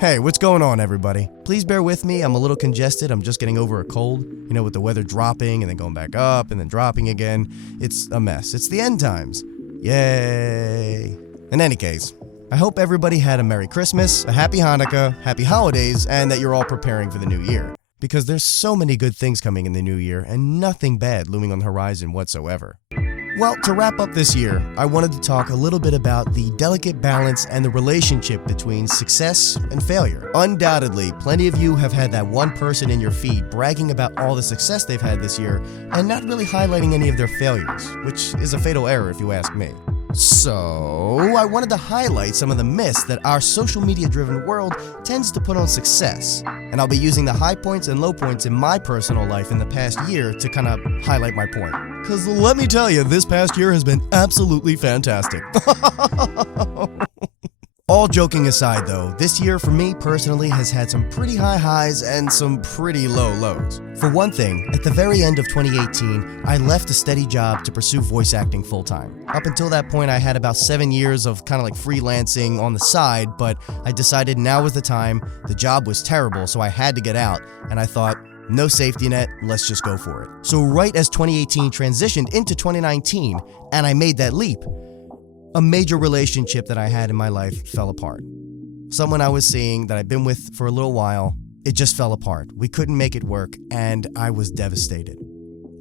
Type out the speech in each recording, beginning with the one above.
Hey, what's going on, everybody? Please bear with me, I'm a little congested, I'm just getting over a cold. You know, with the weather dropping and then going back up and then dropping again. It's a mess. It's the end times. Yay. In any case, I hope everybody had a Merry Christmas, a Happy Hanukkah, Happy Holidays, and that you're all preparing for the new year. Because there's so many good things coming in the new year and nothing bad looming on the horizon whatsoever. Well, to wrap up this year, I wanted to talk a little bit about the delicate balance and the relationship between success and failure. Undoubtedly, plenty of you have had that one person in your feed bragging about all the success they've had this year and not really highlighting any of their failures, which is a fatal error if you ask me. So, I wanted to highlight some of the myths that our social media-driven world tends to put on success. And I'll be using the high points and low points in my personal life in the past year to kind of highlight my point. Because let me tell you, this past year has been absolutely fantastic. All joking aside though, this year for me personally has had some pretty high highs and some pretty low lows. For one thing, at the very end of 2018, I left a steady job to pursue voice acting full-time. Up until that point, I had about 7 years of kind of like freelancing on the side, but I decided now was the time. The job was terrible, so I had to get out, and I thought, no safety net, let's just go for it. So right as 2018 transitioned into 2019, and I made that leap, a major relationship that I had in my life fell apart. Someone I was seeing that I'd been with for a little while, it just fell apart. We couldn't make it work, and I was devastated.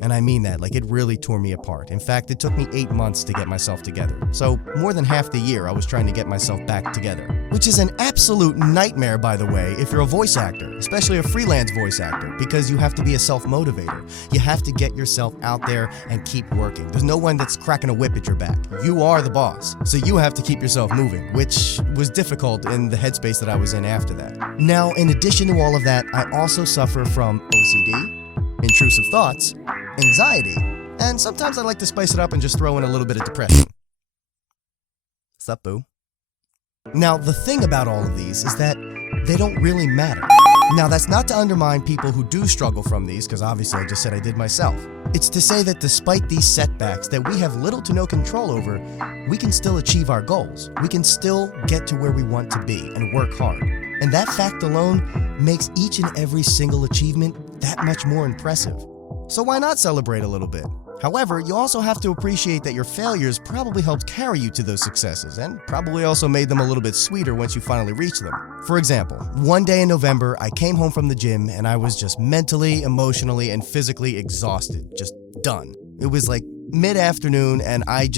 And I mean that, like it really tore me apart. In fact, it took me 8 months to get myself together. So more than half the year I was trying to get myself back together. Which is an absolute nightmare, by the way, if you're a voice actor, especially a freelance voice actor, because you have to be a self-motivator. You have to get yourself out there and keep working. There's no one that's cracking a whip at your back. You are the boss, so you have to keep yourself moving, which was difficult in the headspace that I was in after that. Now, in addition to all of that, I also suffer from OCD, intrusive thoughts, anxiety, and sometimes I like to spice it up and just throw in a little bit of depression. What's up, boo? Now, the thing about all of these is that they don't really matter. Now, that's not to undermine people who do struggle from these, because obviously I just said I did myself. It's to say that despite these setbacks that we have little to no control over, we can still achieve our goals. We can still get to where we want to be and work hard. And that fact alone makes each and every single achievement that much more impressive. So why not celebrate a little bit? However, you also have to appreciate that your failures probably helped carry you to those successes and probably also made them a little bit sweeter once you finally reach them. For example, one day in November, I came home from the gym and I was just mentally, emotionally, and physically exhausted, just done. It was like mid-afternoon and I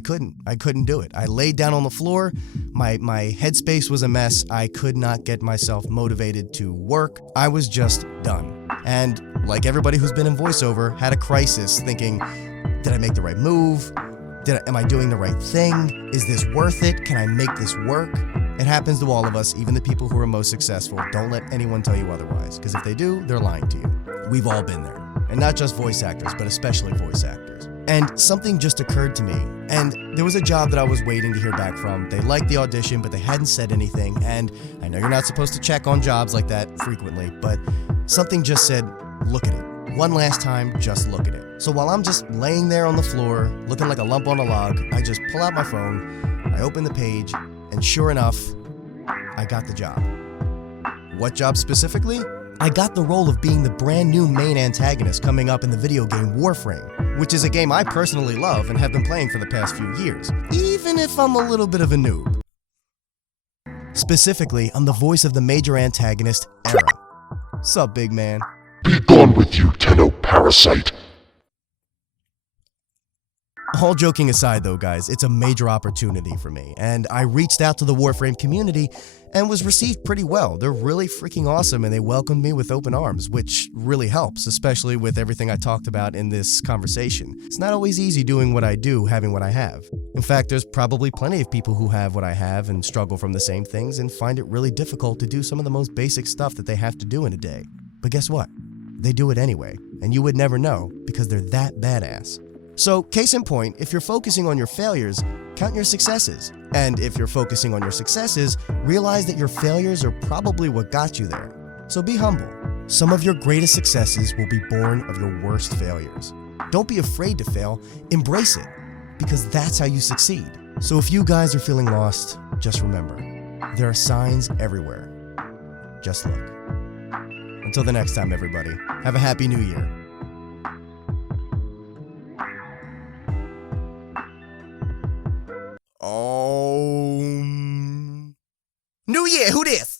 couldn't do it. I laid down on the floor, my headspace was a mess, I could not get myself motivated to work, I was just done. And like everybody who's been in voiceover, had a crisis thinking, did I make the right move? Am I doing the right thing? Is this worth it? Can I make this work? It happens to all of us, even the people who are most successful. Don't let anyone tell you otherwise, because if they do, they're lying to you. We've all been there. And not just voice actors, but especially voice actors. And something just occurred to me, and there was a job that I was waiting to hear back from. They liked the audition, but they hadn't said anything, and I know you're not supposed to check on jobs like that frequently, but something just said, look at it. One last time, just look at it. So while I'm just laying there on the floor, looking like a lump on a log, I just pull out my phone, I open the page, and sure enough, I got the job. What job specifically? I got the role of being the brand new main antagonist coming up in the video game Warframe, which is a game I personally love and have been playing for the past few years, even if I'm a little bit of a noob. Specifically, I'm the voice of the major antagonist, Era. Sup, big man? Be gone with you, Tenno-parasite! All joking aside though, guys, it's a major opportunity for me, and I reached out to the Warframe community and was received pretty well. They're really freaking awesome and they welcomed me with open arms, which really helps, especially with everything I talked about in this conversation. It's not always easy doing what I do, having what I have. In fact, there's probably plenty of people who have what I have and struggle from the same things and find it really difficult to do some of the most basic stuff that they have to do in a day. But guess what? They do it anyway, and you would never know because they're that badass. So, case in point, if you're focusing on your failures, count your successes. And if you're focusing on your successes, realize that your failures are probably what got you there. So be humble. Some of your greatest successes will be born of your worst failures. Don't be afraid to fail, embrace it, because that's how you succeed. So if you guys are feeling lost, just remember, there are signs everywhere. Just look. Until the next time, everybody, have a happy new year. New Year, who this?